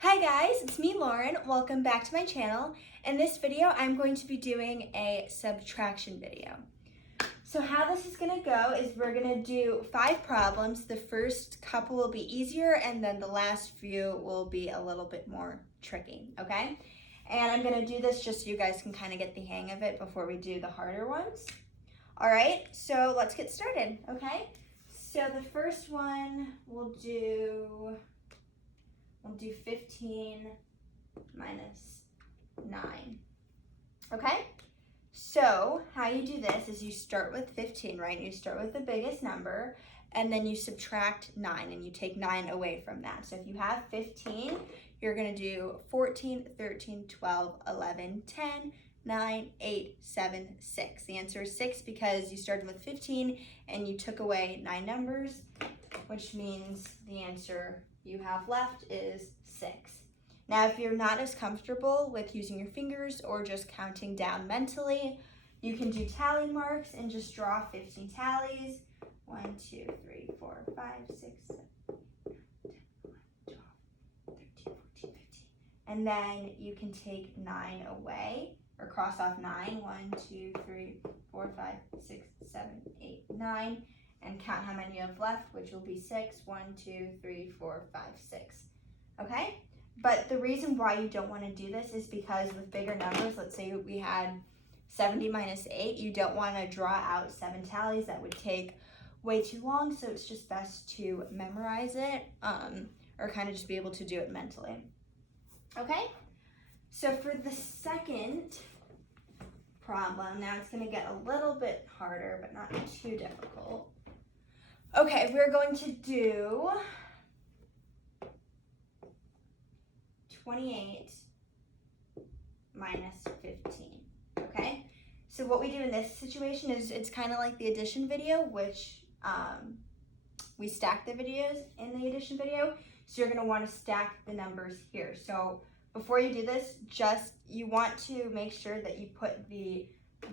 Hi guys, it's me Lauren. Welcome back to my channel. In this video, I'm going to be doing a subtraction video. So how this is gonna go is we're gonna do 5 problems. The first couple will be easier and then the last few will be a little bit more tricky, okay? And I'm gonna do this just so you guys can kind of get the hang of it before we do the harder ones. All right, so let's get started, okay? So the first one we'll do 15 minus 9. Okay? So how you do this is you start with 15, right? You start with the biggest number, and then you subtract 9, and you take 9 away from that. So if you have 15, you're going to do 14, 13, 12, 11, 10, 9, 8, 7, 6. The answer is 6 because you started with 15 and you took away 9 numbers, which means the answer you have left is 6. Now, if you're not as comfortable with using your fingers or just counting down mentally, you can do tally marks and just draw 15 tallies. 1, 2, 3, 4, 5, 6, 7, 8, 9, 10, 11, 12, 13, 14, 15. And then you can take 9 away or cross off 9. 1, 2, 3, 4, 5, 6, 7, 8, 9. And count how many you have left, which will be 6. 1, 2, 3, 4, 5, 6. Okay? But the reason why you don't want to do this is because with bigger numbers, let's say we had 70 minus 8, you don't want to draw out 7 tallies. That would take way too long, so it's just best to memorize it or kind of just be able to do it mentally. Okay? So for the second problem, now it's going to get a little bit harder, but not too difficult. Okay, we're going to do 28 minus 15, okay? So what we do in this situation is it's kind of like the addition video, which we stack the videos in the addition video. So you're gonna wanna stack the numbers here. So before you do this, you want to make sure that you put the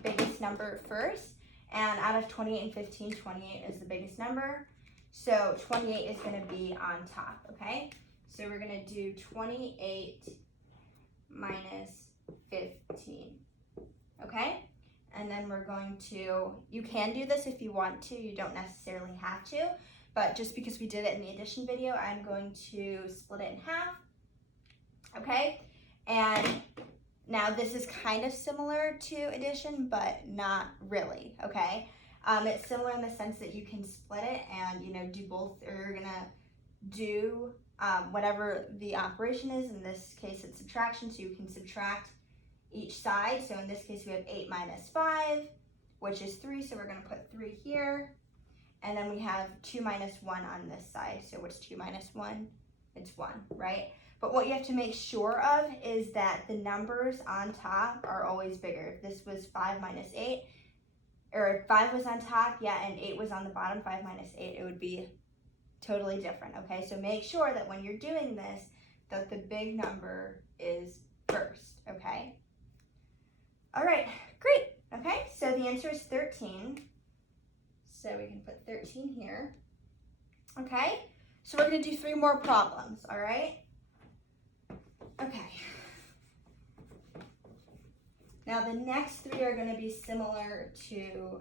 biggest number first. And out of 28 and 15, 28 is the biggest number. So 28 is going to be on top, okay? So we're going to do 28 minus 15, okay? And then we're going to, you can do this if you want to. You don't necessarily have to. But just because we did it in the addition video, I'm going to split it in half, okay? And now this is kind of similar to addition, but not really, okay? It's similar in the sense that you can split it and, do both, or you're gonna do whatever the operation is. In this case, it's subtraction, so you can subtract each side. So in this case, we have 8 minus 5, which is 3, so we're gonna put 3 here. And then we have 2 minus 1 on this side. So what's 2 minus 1? It's 1, right? But what you have to make sure of is that the numbers on top are always bigger. If this was 5 minus 8, or if 5 was on top, and 8 was on the bottom, 5 minus 8, it would be totally different, okay? So make sure that when you're doing this, that the big number is first, okay? All right, great, okay? So the answer is 13. So we can put 13 here, okay? So we're gonna do 3 more problems, all right? Okay. Now the next 3 are going to be similar to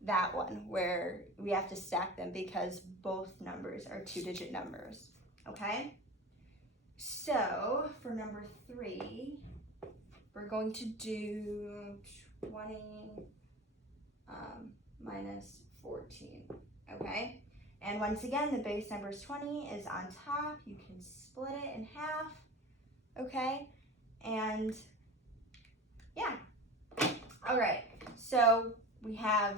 that one where we have to stack them because both numbers are 2-digit numbers, okay? So for number 3, we're going to do 20 minus 14, okay? And once again, the base number is 20 is on top. You can split it in half. Okay, and yeah, all right, so we have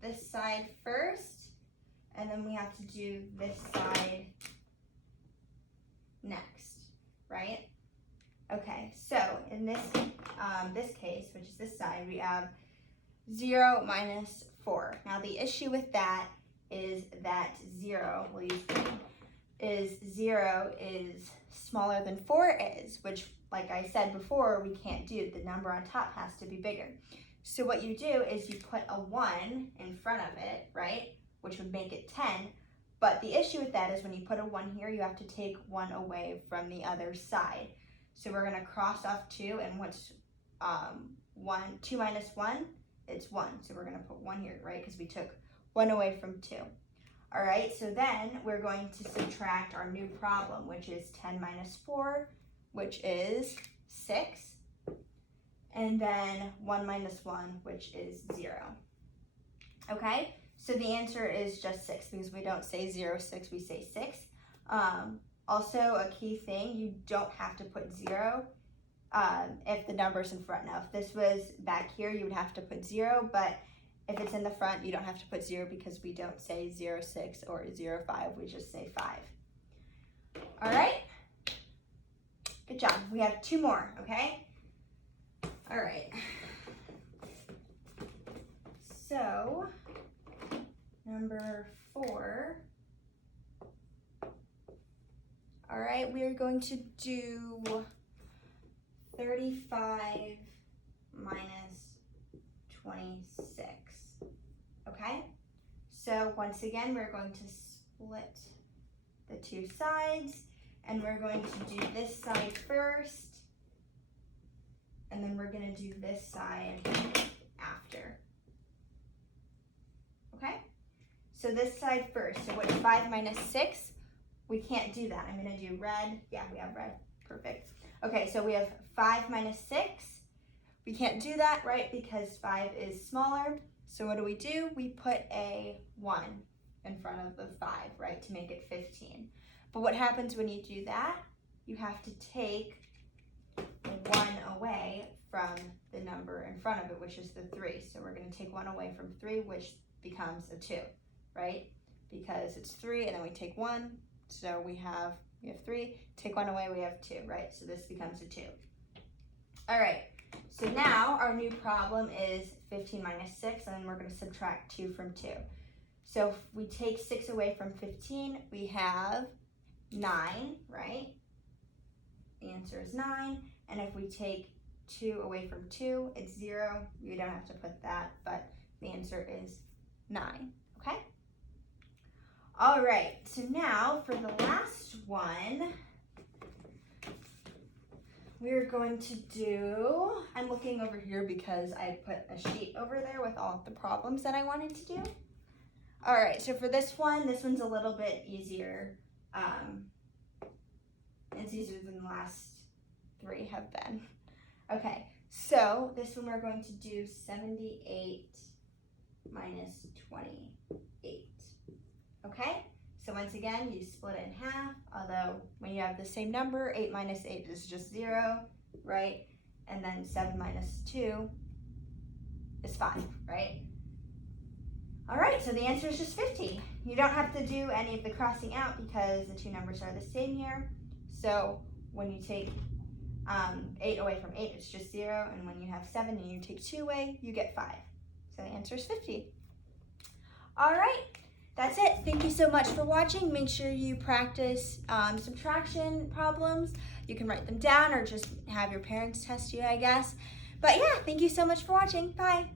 this side first, and then we have to do this side next, right? Okay, so in this case, which is this side, we have 0 minus 4. Now the issue with that is that 0, we'll use green, is 0 is smaller than 4 is, which, like I said before, we can't do. The number on top has to be bigger. So what you do is you put a 1 in front of it, right, which would make it 10, But the issue with that is when you put a 1 here, you have to take 1 away from the other side. So we're going to cross off 2, and what's 2 minus 1? It's 1. So we're going to put 1 here, right? Because we took 1 away from 2. All right, so then we're going to subtract our new problem, which is 10 minus 4, which is 6. And then 1 minus 1, which is 0. Okay, so the answer is just 6 because we don't say 0, 6, we say 6. Also, a key thing, you don't have to put 0 if the number's in front. Now, if this was back here, you would have to put 0, but if it's in the front, you don't have to put 0 because we don't say 0, 6 or 0, 5, we just say 5. All right, good job. We have 2 more, okay? All right. So, number 4. All right, we are going to do 35 minus 26. Okay? So, once again, we're going to split the 2 sides, and we're going to do this side first, and then we're going to do this side after. Okay? So this side first. So what's 5 minus 6? We can't do that. I'm going to do red. Yeah, we have red. Perfect. Okay, so we have 5 minus 6. We can't do that, right, because 5 is smaller. So what do? We put a 1 in front of the 5, right, to make it 15. But what happens when you do that? You have to take 1 away from the number in front of it, which is the 3. So we're going to take 1 away from 3, which becomes a 2, right? Because it's 3, and then we take 1. So we have 3. Take 1 away, we have 2, right? So this becomes a 2. All right. So now our new problem is 15 minus 6, and then we're going to subtract 2 from 2. So if we take 6 away from 15, we have 9, right? The answer is 9. And if we take 2 away from 2, it's 0. You don't have to put that, but the answer is 9, okay? All right, so now for the last one, we're going to do, I'm looking over here because I put a sheet over there with all of the problems that I wanted to do. All right, so for this one's a little bit easier. It's easier than the last 3 have been. Okay, so this one we're going to do 78 minus 28. Okay, so once again, you split it in half, although when you have the same number, 8 minus 8 is just 0, right? And then 7 minus 2 is 5, right? All right, so the answer is just 50. You don't have to do any of the crossing out because the 2 numbers are the same here. So when you take 8 away from 8, it's just 0, and when you have 7 and you take 2 away, you get 5. So the answer is 50. All right. That's it. Thank you so much for watching. Make sure you practice subtraction problems. You can write them down or just have your parents test you, I guess. But yeah, thank you so much for watching. Bye.